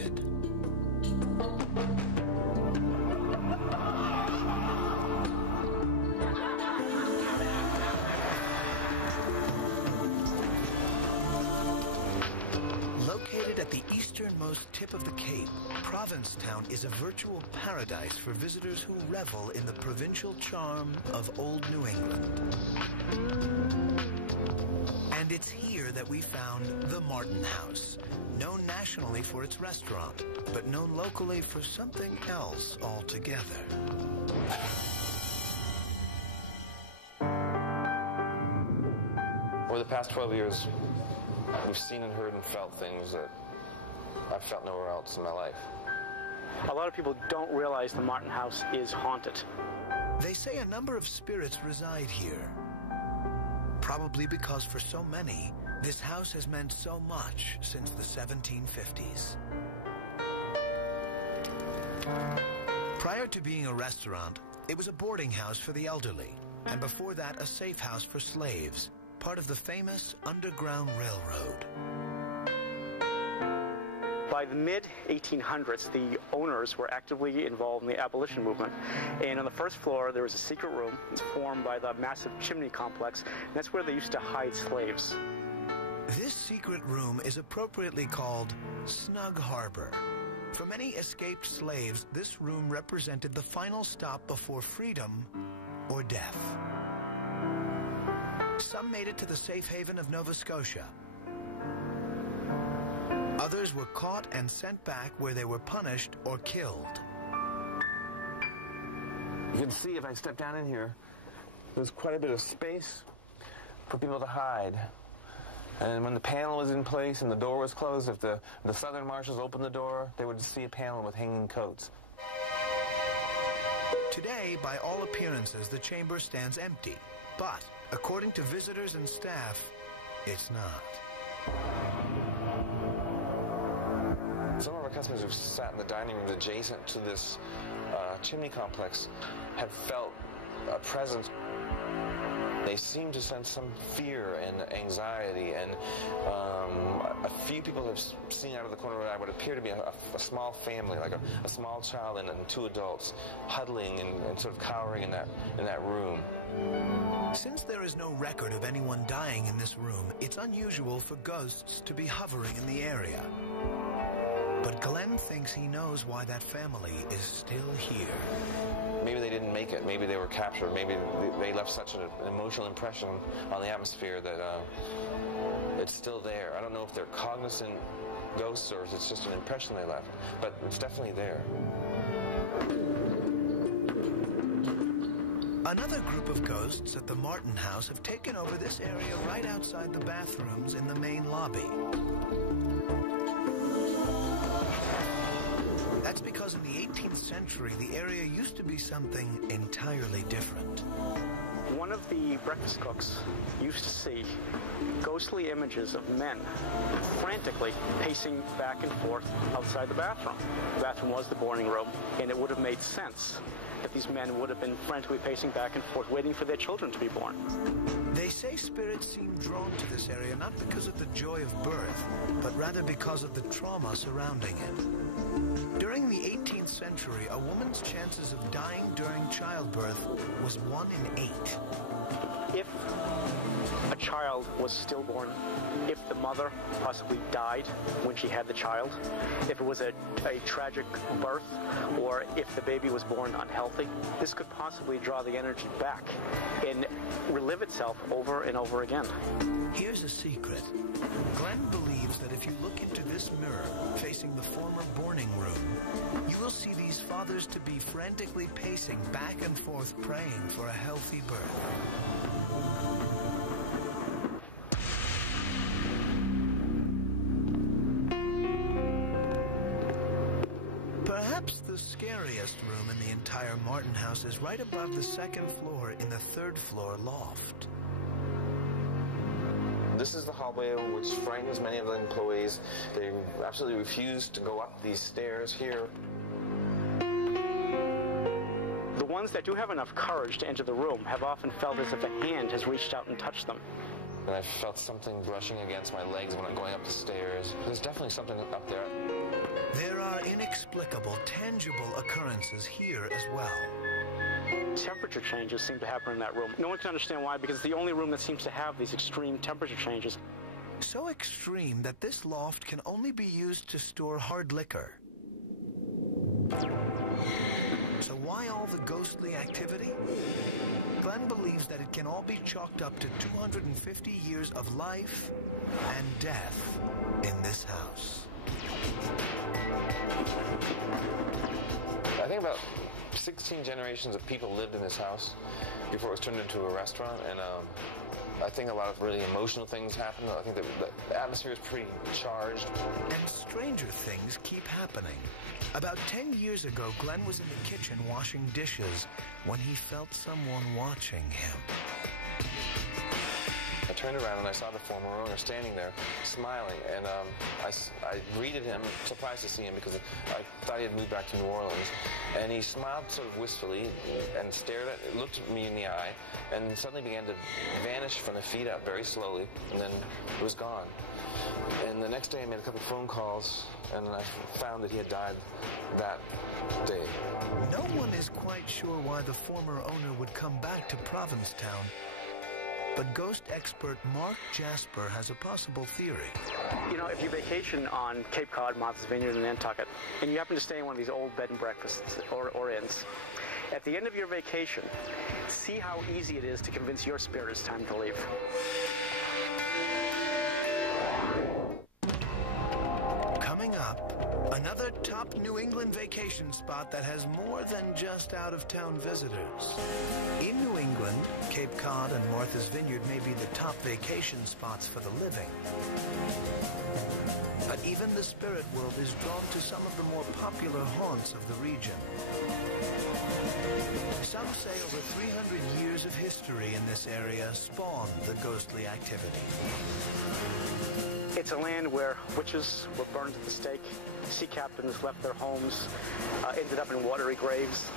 haunted. Located at the easternmost tip of the Cape, Provincetown is a virtual paradise for visitors who revel in the provincial charm of old New England. And it's here that we found the Martin House, known nationally for its restaurant, but known locally for something else altogether. Over the past 12 years, we've seen and heard and felt things that I've felt nowhere else in my life. A lot of people don't realize the Martin House is haunted. They say a number of spirits reside here. Probably because for so many, this house has meant so much since the 1750s. Prior to being a restaurant, it was a boarding house for the elderly, and before that, a safe house for slaves, part of the famous Underground Railroad. By the mid-1800s, the owners were actively involved in the abolition movement. And on the first floor, there was a secret room. It's formed by the massive chimney complex, and that's where they used to hide slaves. This secret room is appropriately called Snug Harbor. For many escaped slaves, this room represented the final stop before freedom or death. Some made it to the safe haven of Nova Scotia. Others were caught and sent back where they were punished or killed. You can see if I step down in here, there's quite a bit of space for people to hide. And when the panel was in place and the door was closed, if the Southern Marshals opened the door, they would see a panel with hanging coats. Today, by all appearances, the chamber stands empty. But, according to visitors and staff, it's not. Some of our customers who've sat in the dining rooms adjacent to this chimney complex have felt a presence. They seem to sense some fear and anxiety, and a few people have seen out of the corner of their eye what appear to be a small family, like a small child and two adults, huddling and sort of cowering in that room. Since there is no record of anyone dying in this room, it's unusual for ghosts to be hovering in the area. But Glenn thinks he knows why that family is still here. Maybe they didn't make it. Maybe they were captured. Maybe they left such an emotional impression on the atmosphere that it's still there. I don't know if they're cognizant ghosts or if it's just an impression they left, but it's definitely there. Another group of ghosts at the Martin House have taken over this area right outside the bathrooms in the main lobby. That's because in the 18th century, the area used to be something entirely different. One of the breakfast cooks used to see ghostly images of men frantically pacing back and forth outside the bathroom. The bathroom was the boarding room, and it would have made sense that these men would have been frantically pacing back and forth, waiting for their children to be born. They say spirits seem drawn to this area not because of the joy of birth, but rather because of the trauma surrounding it. During the 18th century, a woman's chances of dying during childbirth was 1 in 8. If a child was stillborn, if the mother possibly died when she had the child, if it was a tragic birth, or if the baby was born unhealthy, this could possibly draw the energy back and relive itself over and over again. Here's a secret. Glenn believes that if you look into this mirror facing the former boarding room, you will see these fathers-to-be frantically pacing back and forth praying for a healthy birth. Perhaps the scariest room in the entire Martin House is right above the second floor in the third floor loft. This is the hallway which frightens many of the employees. They absolutely refuse to go up these stairs here. The ones that do have enough courage to enter the room have often felt as if a hand has reached out and touched them. and I felt something brushing against my legs when I'm going up the stairs. There's definitely something up there. There are inexplicable, tangible occurrences here as well. Temperature changes seem to happen in that room. No one can understand why, because it's the only room that seems to have these extreme temperature changes. So extreme that this loft can only be used to store hard liquor. So why all the ghostly activity? Glenn believes that it can all be chalked up to 250 years of life and death in this house. I think about 16 generations of people lived in this house before it was turned into a restaurant, and I think a lot of really emotional things happened. I think the atmosphere is pretty charged. And stranger things keep happening. About 10 years ago, Glenn was in the kitchen washing dishes when he felt someone watching him. I turned around and I saw the former owner standing there, smiling, and I greeted him, surprised to see him because I thought he had moved back to New Orleans. And he smiled sort of wistfully and looked at me in the eye, and suddenly began to vanish from the feet up very slowly, and then was gone. And the next day I made a couple phone calls, and I found that he had died that day. No one is quite sure why the former owner would come back to Provincetown. But ghost expert Mark Jasper has a possible theory. You know, if you vacation on Cape Cod, Martha's Vineyard, and Nantucket, and you happen to stay in one of these old bed and breakfasts or inns, at the end of your vacation, see how easy it is to convince your spirit it's time to leave. Coming up, another top New England vacation spot that has more than just out-of-town visitors. In New England, Cape Cod and Martha's Vineyard may be the top vacation spots for the living. But even the spirit world is drawn to some of the more popular haunts of the region. Some say over 300 years of history in this area spawned the ghostly activity. It's a land where witches were burned at the stake, sea captains left their homes, ended up in watery graves.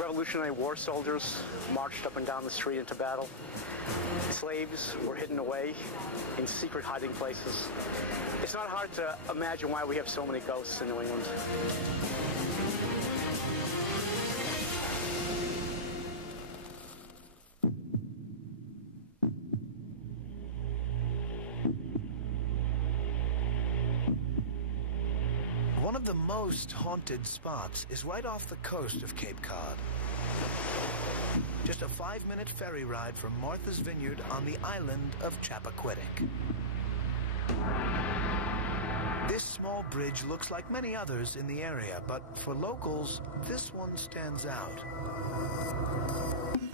Revolutionary War soldiers marched up and down the street into battle. Slaves were hidden away in secret hiding places. It's not hard to imagine why we have so many ghosts in New England. One of the most haunted spots is right off the coast of Cape Cod. Just a 5-minute ferry ride from Martha's Vineyard on the island of Chappaquiddick. This small bridge looks like many others in the area, but for locals, this one stands out.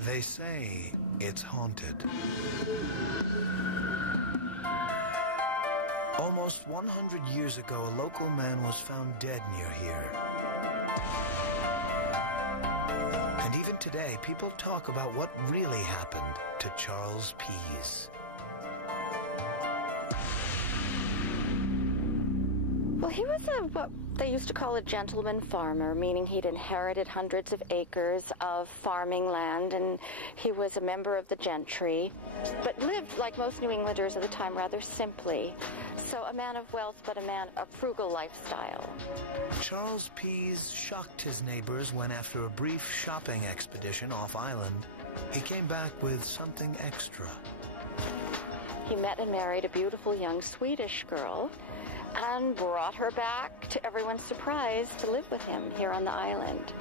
They say it's haunted. Almost 100 years ago, a local man was found dead near here. And even today, people talk about what really happened to Charles Pease. Well, he was what they used to call a gentleman farmer, meaning he'd inherited hundreds of acres of farming land, and he was a member of the gentry, but lived, like most New Englanders at the time, rather simply. So a man of wealth, but a man of frugal lifestyle. Charles Pease shocked his neighbors when, after a brief shopping expedition off-island, he came back with something extra. He met and married a beautiful young Swedish girl and brought her back, to everyone's surprise, to live with him here on the island.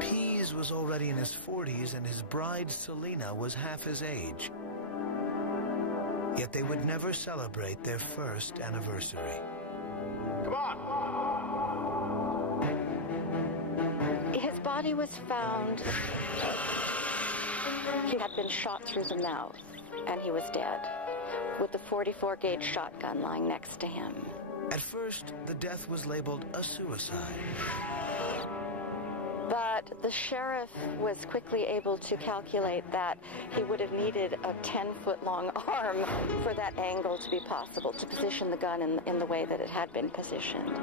Pease was already in his 40s, and his bride, Selena, was half his age. Yet they would never celebrate their first anniversary. Come on! His body was found. He had been shot through the mouth, and he was dead, with the .44 gauge shotgun lying next to him. At first, the death was labeled a suicide. But the sheriff was quickly able to calculate that he would have needed a 10-foot-long arm for that angle to be possible, to position the gun in the way that it had been positioned.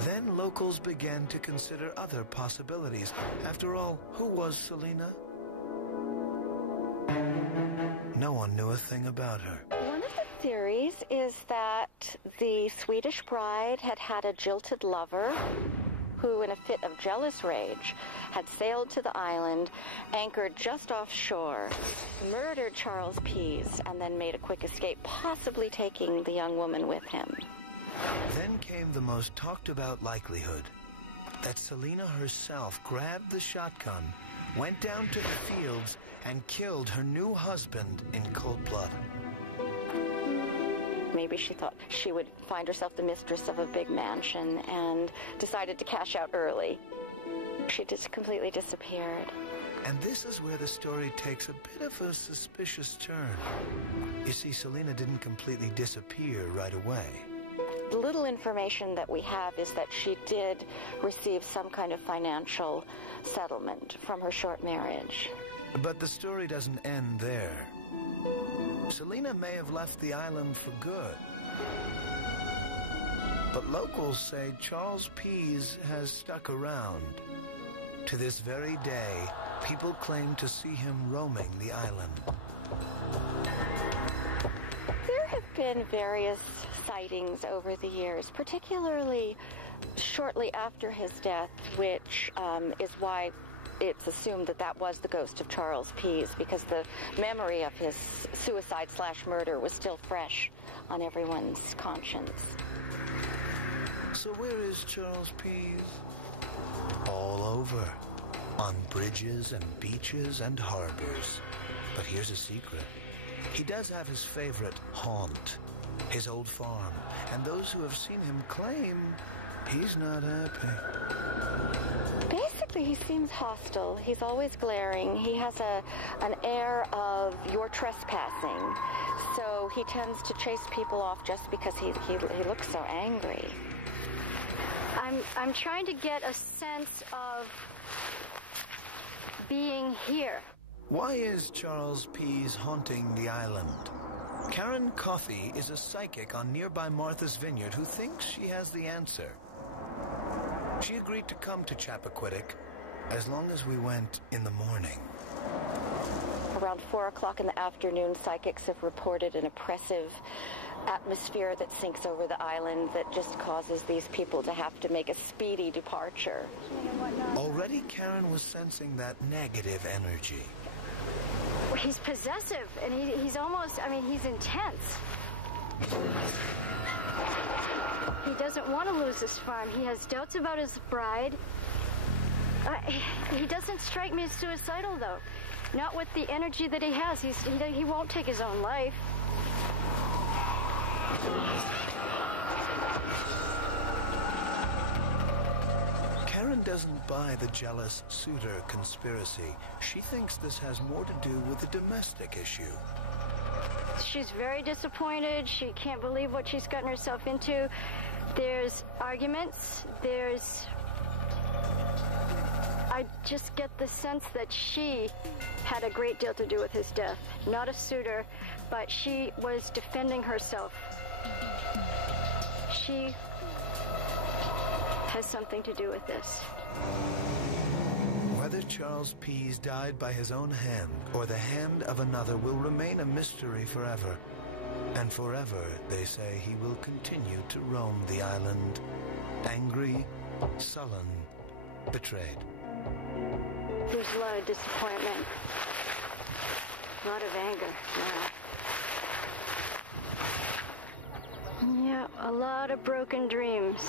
Then locals began to consider other possibilities. After all, who was Selena? one knew a thing about her. One of the theories is that the Swedish bride had had a jilted lover who, in a fit of jealous rage, had sailed to the island, anchored just offshore, murdered Charles Pease, and then made a quick escape, possibly taking the young woman with him. Then came the most talked about likelihood, that Selina herself grabbed the shotgun, went down to the fields, and killed her new husband in cold blood. Maybe she thought she would find herself the mistress of a big mansion and decided to cash out early. She just completely disappeared. And this is where the story takes a bit of a suspicious turn. You see, Selina didn't completely disappear right away. The little information that we have is that she did receive some kind of financial settlement from her short marriage. But the story doesn't end there. Selina may have left the island for good. But locals say Charles Pease has stuck around. To this very day, people claim to see him roaming the island. There have been various sightings over the years, particularly shortly after his death, which is why it's assumed that that was the ghost of Charles Pease, because the memory of his suicide/murder was still fresh on everyone's conscience. So where is Charles Pease? All over. On bridges and beaches and harbors. But here's a secret. He does have his favorite haunt, his old farm, and those who have seen him claim he's not happy. Basically, he seems hostile. He's always glaring. He has an air of you're trespassing. So he tends to chase people off just because he looks so angry. I'm trying to get a sense of being here. Why is Charles Pease haunting the island? Karen Coffey is a psychic on nearby Martha's Vineyard who thinks she has the answer. She agreed to come to Chappaquiddick as long as we went in the morning. Around 4 o'clock in the afternoon, psychics have reported an oppressive atmosphere that sinks over the island that just causes these people to have to make a speedy departure. Already Karen was sensing that negative energy. He's possessive, and he's almost, he's intense. He doesn't want to lose this farm. He has doubts about his bride. He doesn't strike me as suicidal, though. Not with the energy that he has. He won't take his own life. Karen doesn't buy the jealous suitor conspiracy. She thinks this has more to do with a domestic issue. She's very disappointed. She can't believe what she's gotten herself into. There's arguments. I just get the sense that she had a great deal to do with his death. Not a suitor, but she was defending herself. She has something to do with this. Whether Charles Pease died by his own hand or the hand of another will remain a mystery forever. And forever, they say, he will continue to roam the island, angry, sullen, betrayed. There's a lot of disappointment, a lot of anger now. Yeah, a lot of broken dreams.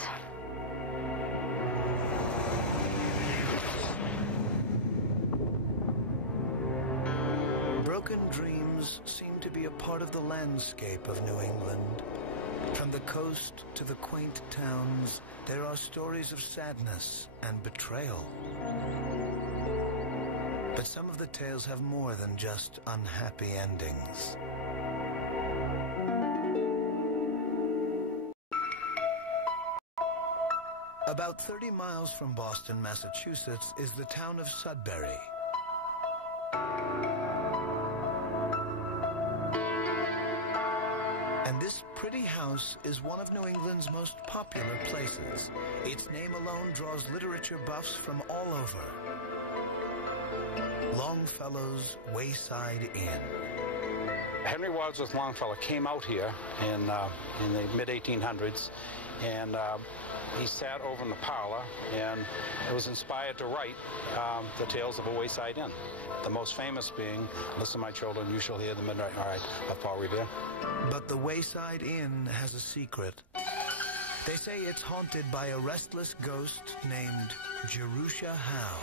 Broken dreams seem to be a part of the landscape of New England. From the coast to the quaint towns, there are stories of sadness and betrayal. But some of the tales have more than just unhappy endings. About 30 miles from Boston, Massachusetts, is the town of Sudbury. And this pretty house is one of New England's most popular places. Its name alone draws literature buffs from all over. Longfellow's Wayside Inn. Henry Wadsworth Longfellow came out here in the mid-1800s, and he sat over in the parlor and was inspired to write the Tales of a Wayside Inn. The most famous being, "Listen, my children, you shall hear the midnight ride" of Paul Revere. But the Wayside Inn has a secret. They say it's haunted by a restless ghost named Jerusha Howe.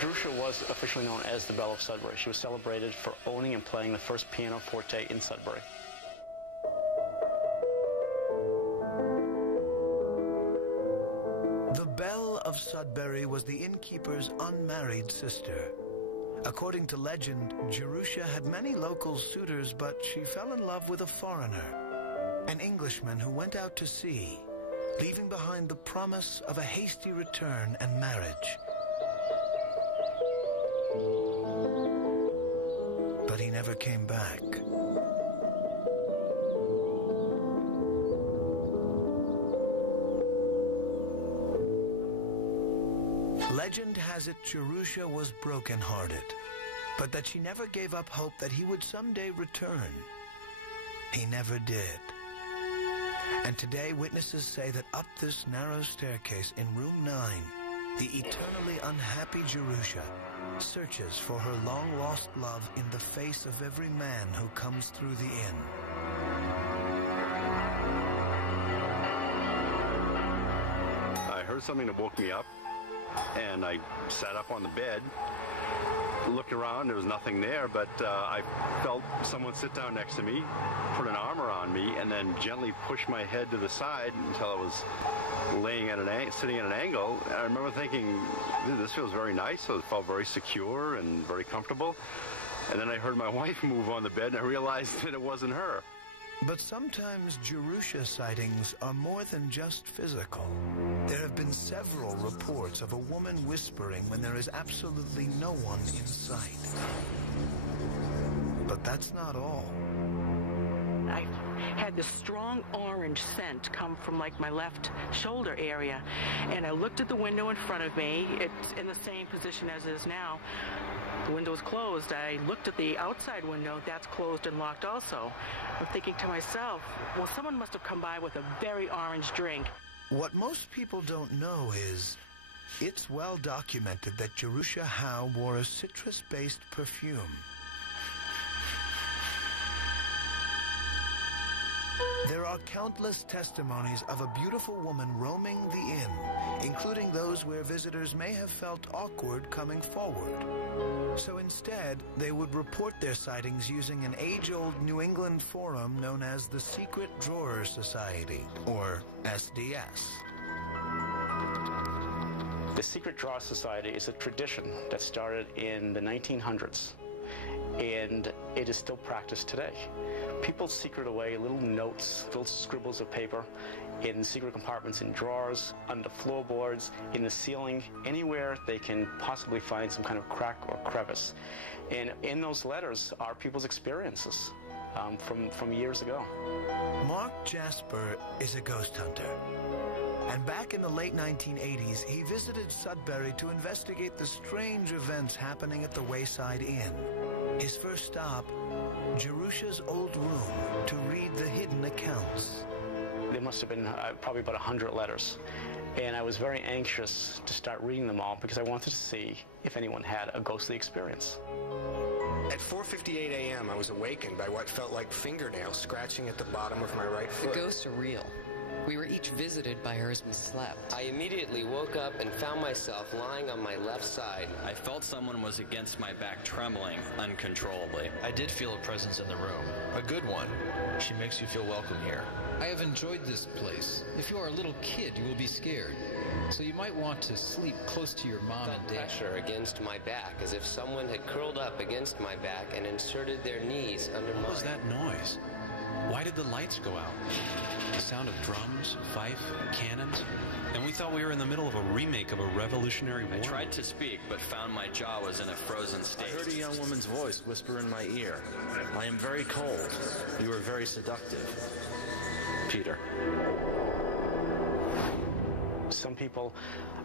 Jerusha was officially known as the Belle of Sudbury. She was celebrated for owning and playing the first pianoforte in Sudbury. The Belle of Sudbury was the innkeeper's unmarried sister. According to legend, Jerusha had many local suitors, but she fell in love with a foreigner, an Englishman who went out to sea, leaving behind the promise of a hasty return and marriage. But he never came back. Legend has it Jerusha was broken-hearted, but that she never gave up hope that he would someday return. He never did. And today, witnesses say that up this narrow staircase in room 9, the eternally unhappy Jerusha searches for her long-lost love in the face of every man who comes through the inn. I heard something that woke me up, and I sat up on the bed, looked around, there was nothing there, but I felt someone sit down next to me, put an arm around me, and then gently push my head to the side until I was sitting at an angle. And I remember thinking, dude, this feels very nice. So it felt very secure and very comfortable. And then I heard my wife move on the bed, and I realized that it wasn't her. But sometimes Jerusha sightings are more than just physical. There have been several reports of a woman whispering when there is absolutely no one in sight. But that's not all. I had this strong orange scent come from like my left shoulder area, and I looked at the window in front of me. It's in the same position as it is now. The window is closed. I looked at the outside window. That's closed and locked also. I'm thinking to myself, well, someone must have come by with a very orange drink. What most people don't know is it's well documented that Jerusha Howe wore a citrus-based perfume. There are countless testimonies of a beautiful woman roaming the inn, including those where visitors may have felt awkward coming forward. So instead, they would report their sightings using an age-old New England forum known as the Secret Drawer Society, or SDS. The Secret Drawer Society is a tradition that started in the 1900s, and it is still practiced today. People secret away little notes, little scribbles of paper in secret compartments in drawers, under floorboards, in the ceiling, anywhere they can possibly find some kind of crack or crevice. And in those letters are people's experiences from years ago. Mark Jasper is a ghost hunter. And back in the late 1980s, he visited Sudbury to investigate the strange events happening at the Wayside Inn. His first stop, Jerusha's old room, to read the hidden accounts. There must have been probably about 100 letters. And I was very anxious to start reading them all because I wanted to see if anyone had a ghostly experience. At 4:58 a.m., I was awakened by what felt like fingernails scratching at the bottom of my right foot. The ghosts are real. We were each visited by her as we slept. I immediately woke up and found myself lying on my left side. I felt someone was against my back, trembling uncontrollably. I did feel a presence in the room. A good one. She makes you feel welcome here. I have enjoyed this place. If you are a little kid, you will be scared. So you might want to sleep close to your mom and dad. Pressure against my back, as if someone had curled up against my back and inserted their knees under mine. What was that noise? Why did the lights go out? The sound of drums, fife, cannons, and we thought we were in the middle of a remake of a Revolutionary War. I tried to speak, but found my jaw was in a frozen state. I heard a young woman's voice whisper in my ear, "I am very cold. You are very seductive. Peter." Some people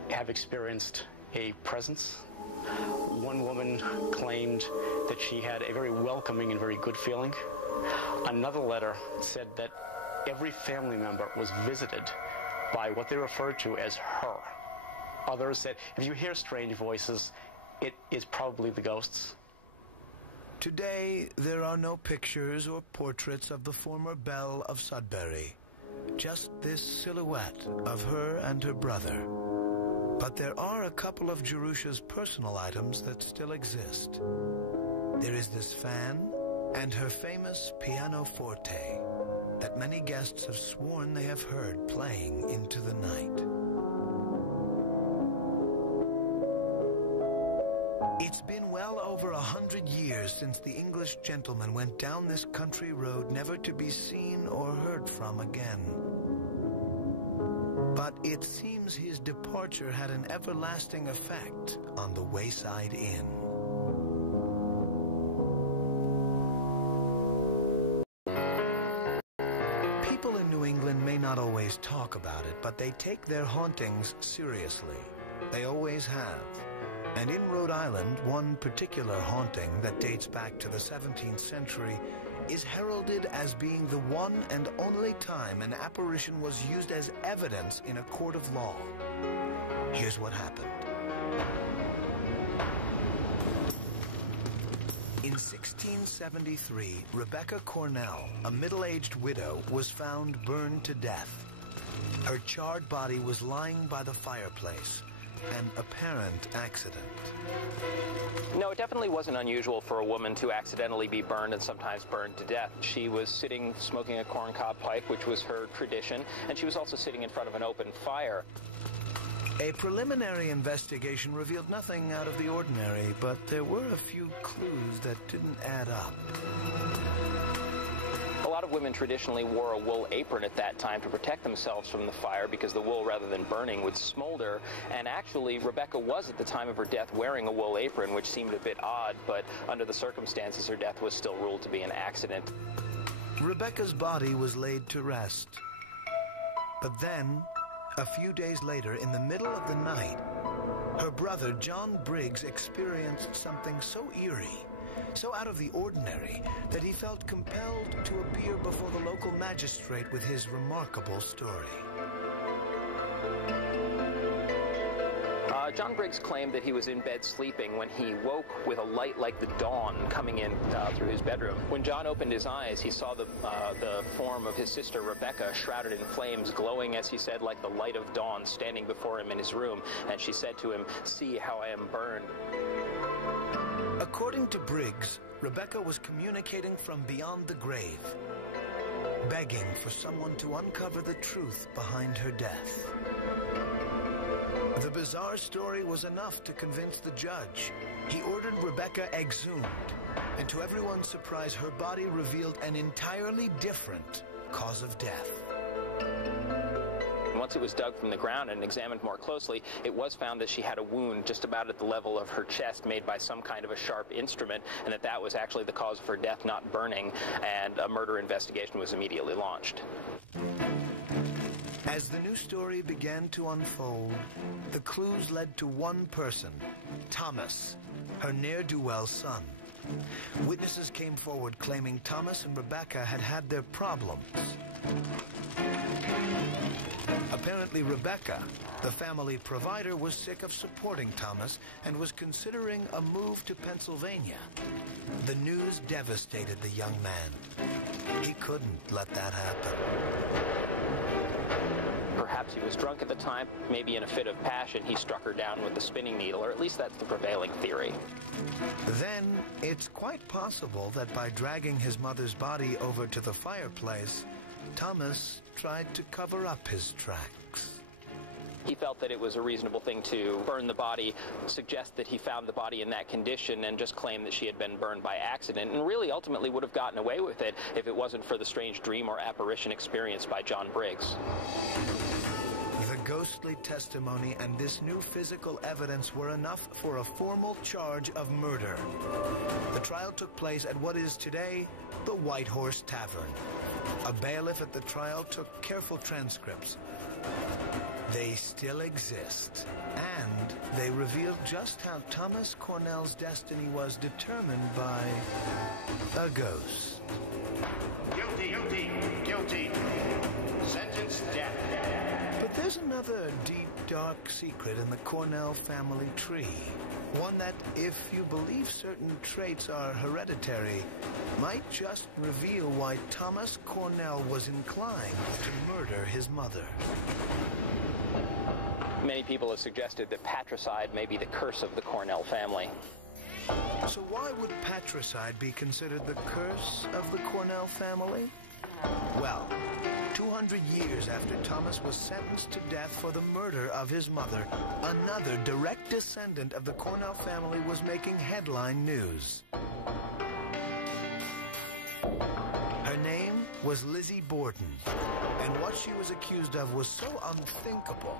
have experienced a presence. One woman claimed that that she had a very welcoming and very good feeling. Another letter said that every family member was visited by what they referred to as her. Others said, if you hear strange voices, it is probably the ghosts. Today, there are no pictures or portraits of the former belle of Sudbury. Just this silhouette of her and her brother. But there are a couple of Jerusha's personal items that still exist. There is this fan and her famous pianoforte that many guests have sworn they have heard playing into the night. It's been well over 100 years since the English gentleman went down this country road never to be seen or heard from again. But it seems his departure had an everlasting effect on the Wayside Inn. People in New England may not always talk about it, but they take their hauntings seriously. They always have. And in Rhode Island, one particular haunting that dates back to the 17th century is heralded as being the one and only time an apparition was used as evidence in a court of law. Here's what happened. In 1673, Rebecca Cornell, a middle-aged widow, was found burned to death. Her charred body was lying by the fireplace. An apparent accident. No, it definitely wasn't unusual for a woman to accidentally be burned and sometimes burned to death. She was sitting smoking a corncob pipe, which was her tradition, and she was also sitting in front of an open fire. A preliminary investigation revealed nothing out of the ordinary, but there were a few clues that didn't add up. A lot of women traditionally wore a wool apron at that time to protect themselves from the fire because the wool, rather than burning, would smolder. And actually, Rebecca was at the time of her death wearing a wool apron, which seemed a bit odd, but under the circumstances, her death was still ruled to be an accident. Rebecca's body was laid to rest. But then, a few days later, in the middle of the night, her brother, John Briggs, experienced something so eerie, so out of the ordinary, that he felt compelled to appear before the local magistrate with his remarkable story. John Briggs claimed that he was in bed sleeping when he woke with a light like the dawn coming in through his bedroom. When John opened his eyes, he saw the form of his sister Rebecca, shrouded in flames, glowing, as he said, like the light of dawn, standing before him in his room. And she said to him, "See how I am burned." According to Briggs, Rebecca was communicating from beyond the grave, begging for someone to uncover the truth behind her death. The bizarre story was enough to convince the judge. He ordered Rebecca exhumed, and to everyone's surprise, her body revealed an entirely different cause of death. Once it was dug from the ground and examined more closely, it was found that she had a wound just about at the level of her chest made by some kind of a sharp instrument, and that was actually the cause of her death, not burning, and a murder investigation was immediately launched. As the new story began to unfold, the clues led to one person, Thomas, her ne'er-do-well son. Witnesses came forward claiming Thomas and Rebecca had had their problems. Apparently, Rebecca, the family provider, was sick of supporting Thomas and was considering a move to Pennsylvania. The news devastated the young man. He couldn't let that happen. Perhaps he was drunk at the time. Maybe in a fit of passion, he struck her down with the spinning needle, or at least that's the prevailing theory. Then, it's quite possible that by dragging his mother's body over to the fireplace, Thomas tried to cover up his tracks. He felt that it was a reasonable thing to burn the body, suggest that he found the body in that condition, and just claim that she had been burned by accident, and really ultimately would have gotten away with it if it wasn't for the strange dream or apparition experienced by John Briggs. The ghostly testimony and this new physical evidence were enough for a formal charge of murder. The trial took place at what is today the White Horse Tavern. A bailiff at the trial took careful transcripts. They still exist, and they revealed just how Thomas Cornell's destiny was determined by a ghost. Guilty, guilty, guilty. Sentence death. But there's another deep, dark secret in the Cornell family tree. One that, if you believe certain traits are hereditary, might just reveal why Thomas Cornell was inclined to murder his mother. Many people have suggested that patricide may be the curse of the Cornell family. So why would patricide be considered the curse of the Cornell family? Well, 200 years after Thomas was sentenced to death for the murder of his mother, another direct descendant of the Cornell family was making headline news. Her name was Lizzie Borden, and what she was accused of was so unthinkable,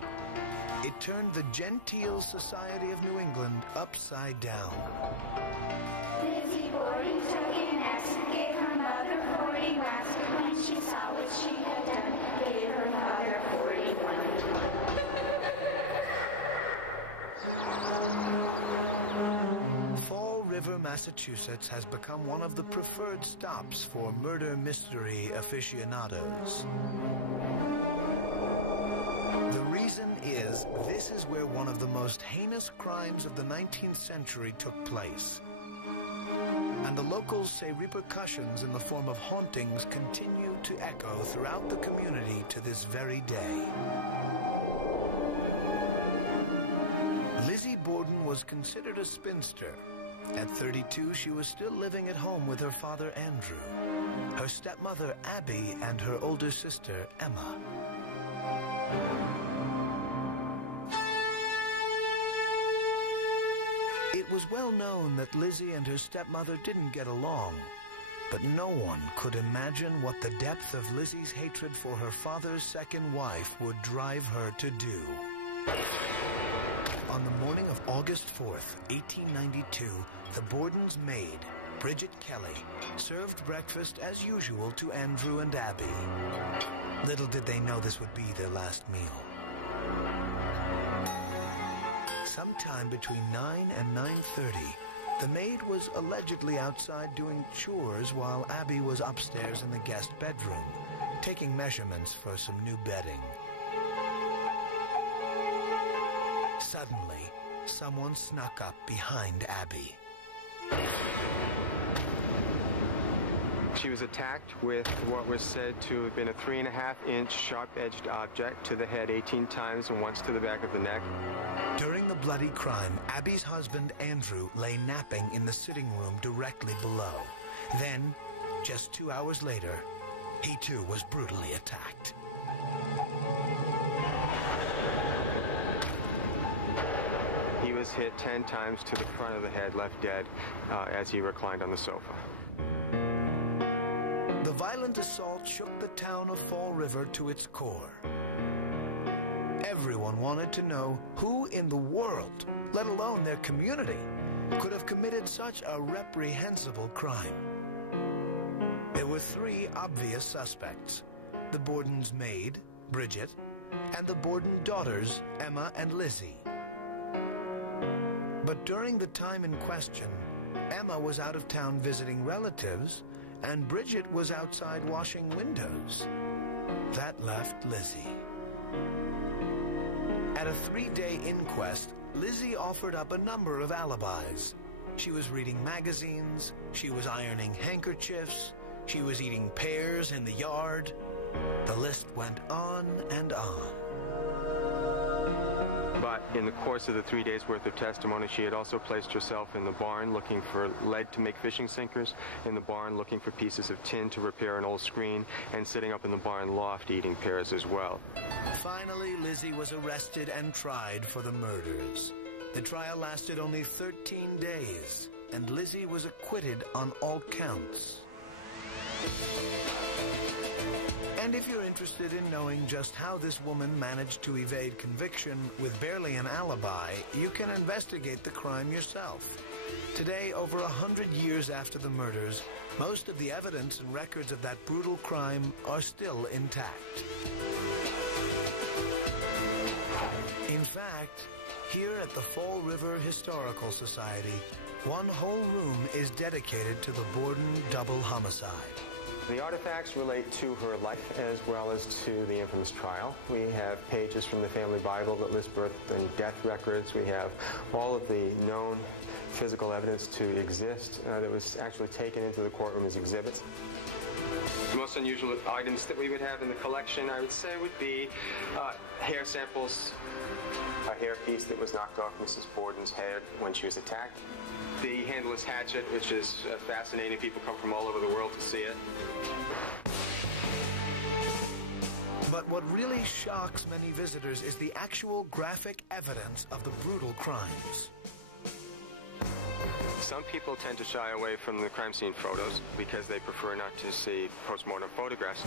it turned the genteel society of New England upside down. Lizzie Borden took an axe and gave her mother 40 whacks. When she saw what she had done, gave her mother 41. Fall River, Massachusetts has become one of the preferred stops for murder mystery aficionados. The reason is, this is where one of the most heinous crimes of the 19th century took place. And the locals say repercussions in the form of hauntings continue to echo throughout the community to this very day. Lizzie Borden was considered a spinster. At 32, she was still living at home with her father, Andrew, her stepmother, Abby, and her older sister, Emma. It was well known that Lizzie and her stepmother didn't get along, but no one could imagine what the depth of Lizzie's hatred for her father's second wife would drive her to do. On the morning of August 4th, 1892, the Borden's maid, Bridget Kelly, served breakfast as usual to Andrew and Abby. Little did they know this would be their last meal. Sometime between 9 and 9:30, the maid was allegedly outside doing chores while Abby was upstairs in the guest bedroom, taking measurements for some new bedding. Suddenly, someone snuck up behind Abby. She was attacked with what was said to have been a 3.5-inch sharp-edged object to the head 18 times and once to the back of the neck. During the bloody crime, Abby's husband, Andrew, lay napping in the sitting room directly below. Then, just 2 hours later, he too was brutally attacked. He was hit 10 times to the front of the head, left dead, as he reclined on the sofa. The violent assault shook the town of Fall River to its core. Everyone wanted to know who in the world, let alone their community, could have committed such a reprehensible crime. There were 3 obvious suspects: the Borden's maid, Bridget, and the Borden daughters, Emma and Lizzie. But during the time in question, Emma was out of town visiting relatives, and Bridget was outside washing windows. That left Lizzie. At a 3-day inquest, Lizzie offered up a number of alibis. She was reading magazines, she was ironing handkerchiefs, she was eating pears in the yard. The list went on and on. But in the course of the 3 days' worth of testimony, she had also placed herself in the barn looking for lead to make fishing sinkers, in the barn looking for pieces of tin to repair an old screen, and sitting up in the barn loft eating pears as well. Finally, Lizzie was arrested and tried for the murders. The trial lasted only 13 days, and Lizzie was acquitted on all counts. And if you're interested in knowing just how this woman managed to evade conviction with barely an alibi, you can investigate the crime yourself. Today, over 100 years after the murders, most of the evidence and records of that brutal crime are still intact. In fact, here at the Fall River Historical Society, one whole room is dedicated to the Borden double homicide. The artifacts relate to her life as well as to the infamous trial. We have pages from the family Bible that list birth and death records. We have all of the known physical evidence to exist that was actually taken into the courtroom as exhibits. The most unusual items that we would have in the collection, I would say, would be hair samples, a hairpiece that was knocked off Mrs. Borden's head when she was attacked, the handleless hatchet, which is fascinating. People come from all over the world to see it. But what really shocks many visitors is the actual graphic evidence of the brutal crimes. Some people tend to shy away from the crime scene photos because they prefer not to see post-mortem photographs.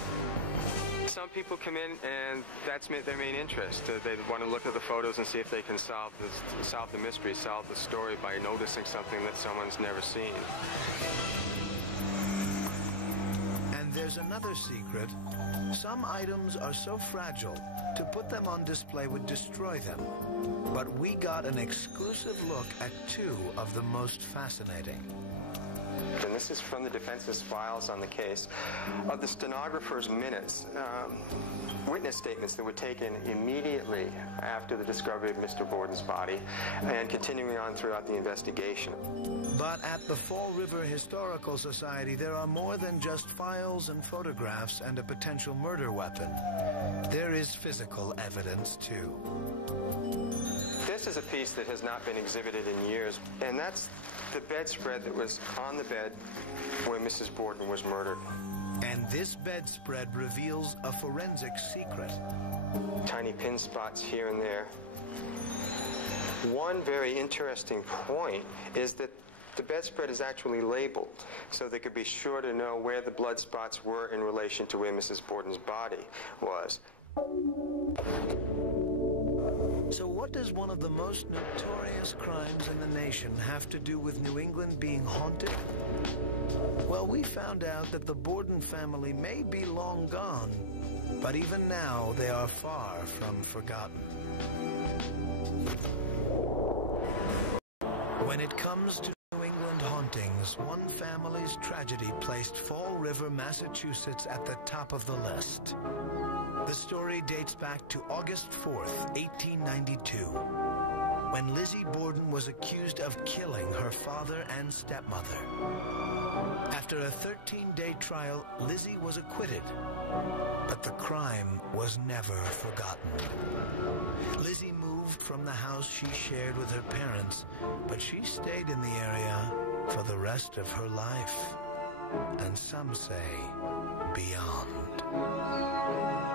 Some people come in and that's their main interest. They want to look at the photos and see if they can solve the mystery, solve the story by noticing something that someone's never seen. And there's another secret. Some items are so fragile, to put them on display would destroy them. But we got an exclusive look at two of the most fascinating. And this is from the defense's files on the case of the stenographer's minutes, witness statements that were taken immediately after the discovery of Mr. Borden's body and continuing on throughout the investigation. But at the Fall River Historical Society, there are more than just files and photographs and a potential murder weapon. There is physical evidence, too. This is a piece that has not been exhibited in years, and that's the bedspread that was on the bed where Mrs. Borden was murdered. And this bedspread reveals a forensic secret. Tiny pin spots here and there. One very interesting point is that the bedspread is actually labeled, so they could be sure to know where the blood spots were in relation to where Mrs. Borden's body was. So what does one of the most notorious crimes in the nation have to do with New England being haunted? Well, we found out that the Borden family may be long gone, but even now they are far from forgotten. When it comes to New England hauntings, one family's tragedy placed Fall River, Massachusetts at the top of the list. The story dates back to August 4th, 1892, when Lizzie Borden was accused of killing her father and stepmother. After a 13-day trial, Lizzie was acquitted, but the crime was never forgotten. Lizzie moved from the house she shared with her parents, but she stayed in the area for the rest of her life, and some say beyond.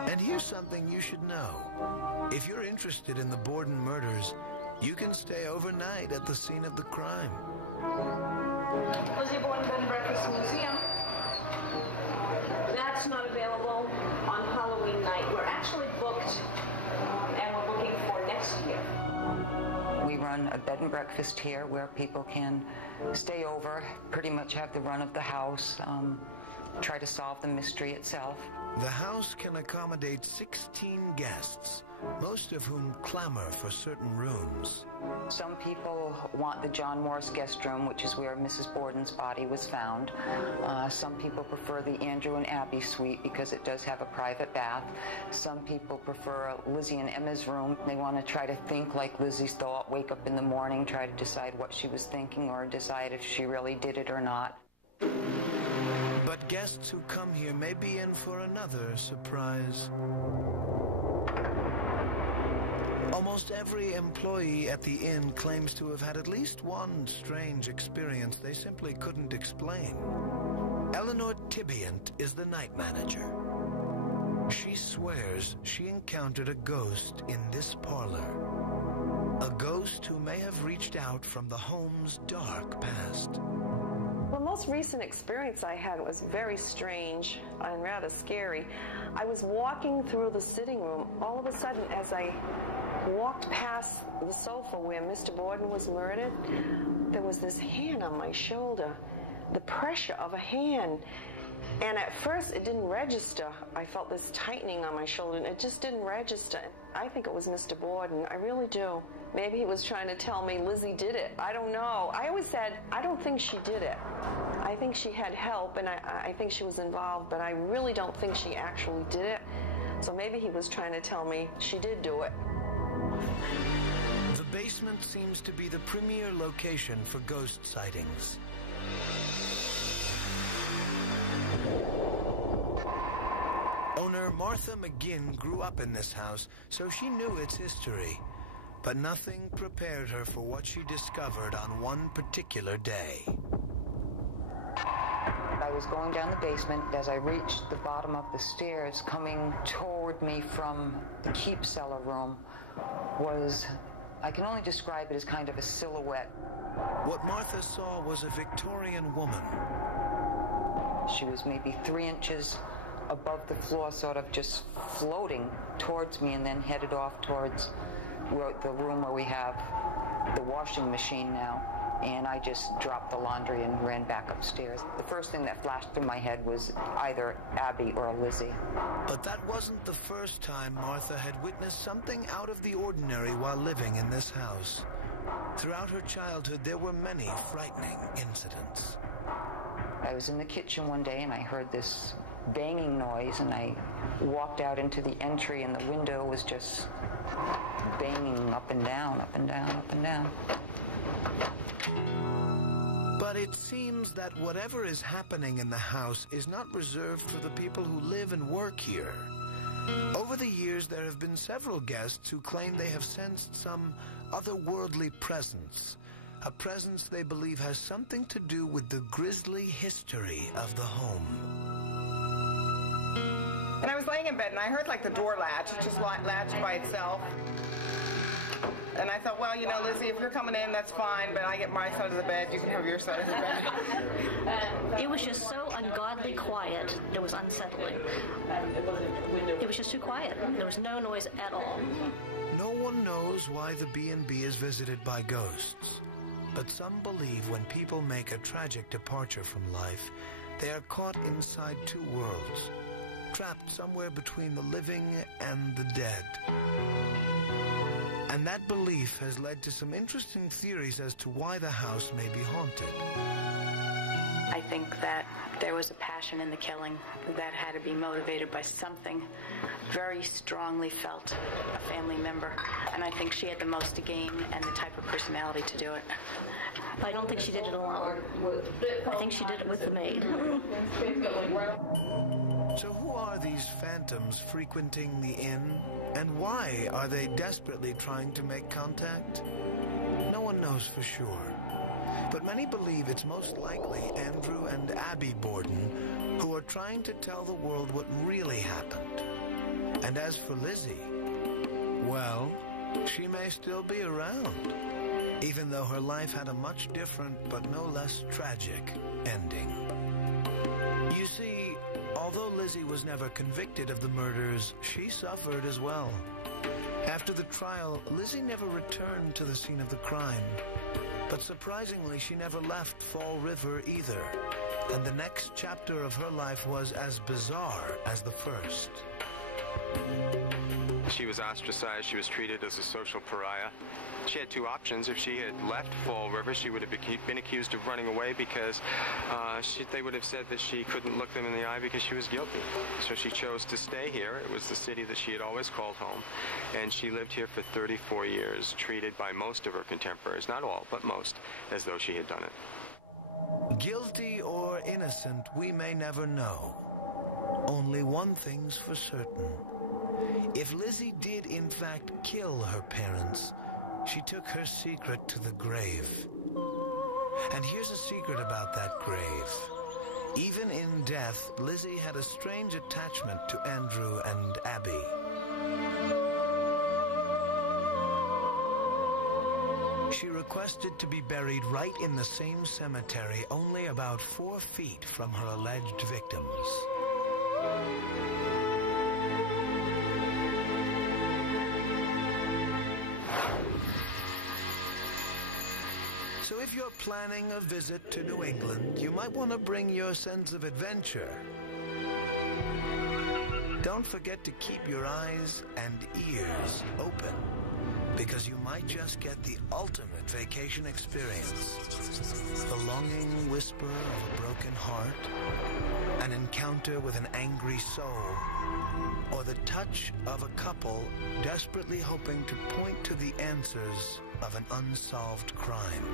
And here's something you should know. If you're interested in the Borden murders, you can stay overnight at the scene of the crime. Lizzie Borden Bed and Breakfast Museum. That's not available on Halloween night. We're actually booked, and we're booking for next year. We run a bed and breakfast here where people can stay over, pretty much have the run of the house, try to solve the mystery itself. The house can accommodate 16 guests, most of whom clamor for certain rooms. Some people want the John Morris guest room, which is where Mrs. Borden's body was found. Some people prefer the Andrew and Abby suite because it does have a private bath. Some people prefer Lizzie and Emma's room. They want to try to think like Lizzie's thought, wake up in the morning, try to decide what she was thinking or decide if she really did it or not. But guests who come here may be in for another surprise. Almost every employee at the inn claims to have had at least one strange experience they simply couldn't explain. Eleanor Tibbiant is the night manager. She swears she encountered a ghost in this parlor. A ghost who may have reached out from the home's dark past. Well, most recent experience I had was very strange and rather scary. I was walking through the sitting room. All of a sudden, as I walked past the sofa where Mr. Borden was murdered, there was this hand on my shoulder, the pressure of a hand. And at first, it didn't register. I felt this tightening on my shoulder, and it just didn't register. I think it was Mr. Borden. I really do. Maybe he was trying to tell me Lizzie did it. I don't know. I always said, I don't think she did it. I think she had help, and I think she was involved, but I really don't think she actually did it. So maybe he was trying to tell me she did do it. The basement seems to be the premier location for ghost sightings. Owner Martha McGinn grew up in this house, so she knew its history. But nothing prepared her for what she discovered on one particular day. I was going down the basement. As I reached the bottom of the stairs, coming toward me from the keep cellar room was, I can only describe it as kind of a silhouette. What Martha saw was a Victorian woman. She was maybe 3 inches above the floor, sort of just floating towards me, and then headed off towards the room where we have the washing machine now. And I just dropped the laundry and ran back upstairs. The first thing that flashed through my head was either Abby or Lizzie. But that wasn't the first time Martha had witnessed something out of the ordinary while living in this house. Throughout her childhood, there were many frightening incidents. I was in the kitchen one day and I heard this banging noise, and I walked out into the entry, and the window was just banging up and down, up and down, up and down. But it seems that whatever is happening in the house is not reserved for the people who live and work here. Over the years, there have been several guests who claim they have sensed some otherworldly presence, a presence they believe has something to do with the grisly history of the home. And I was laying in bed, and I heard like the door latch, just latched by itself. And I thought, well, you know, Lizzie, if you're coming in, that's fine, but I get my side of the bed, you can have your side of the bed. It was just so ungodly quiet, it was unsettling. It was just too quiet. There was no noise at all. No one knows why the B&B is visited by ghosts, but some believe when people make a tragic departure from life, they are caught inside two worlds, trapped somewhere between the living and the dead. And that belief has led to some interesting theories as to why the house may be haunted. I think that there was a passion in the killing that had to be motivated by something very strongly felt, a family member. And I think she had the most to gain and the type of personality to do it. I don't think she did it alone. I think she did it with the maid. So who are these phantoms frequenting the inn? And why are they desperately trying to make contact? No one knows for sure. But many believe it's most likely Andrew and Abby Borden who are trying to tell the world what really happened. And as for Lizzie, well, she may still be around, even though her life had a much different but no less tragic ending. You see, although Lizzie was never convicted of the murders, she suffered as well. After the trial, Lizzie never returned to the scene of the crime. But surprisingly, she never left Fall River either. And the next chapter of her life was as bizarre as the first. She was ostracized. She was treated as a social pariah. She had two options. If she had left Fall River, she would have been accused of running away because they would have said that she couldn't look them in the eye because she was guilty. So she chose to stay here. It was the city that she had always called home. And she lived here for 34 years, treated by most of her contemporaries, not all, but most, as though she had done it. Guilty or innocent, we may never know. Only one thing's for certain. If Lizzie did in fact kill her parents, she took her secret to the grave. And here's a secret about that grave. Even in death, Lizzie had a strange attachment to Andrew and Abby. She requested to be buried right in the same cemetery, only about 4 feet from her alleged victims. So if you're planning a visit to New England, you might want to bring your sense of adventure. Don't forget to keep your eyes and ears open, because you might just get the ultimate vacation experience. The longing whisper of a broken heart, an encounter with an angry soul, or the touch of a couple desperately hoping to point to the answers of an unsolved crime.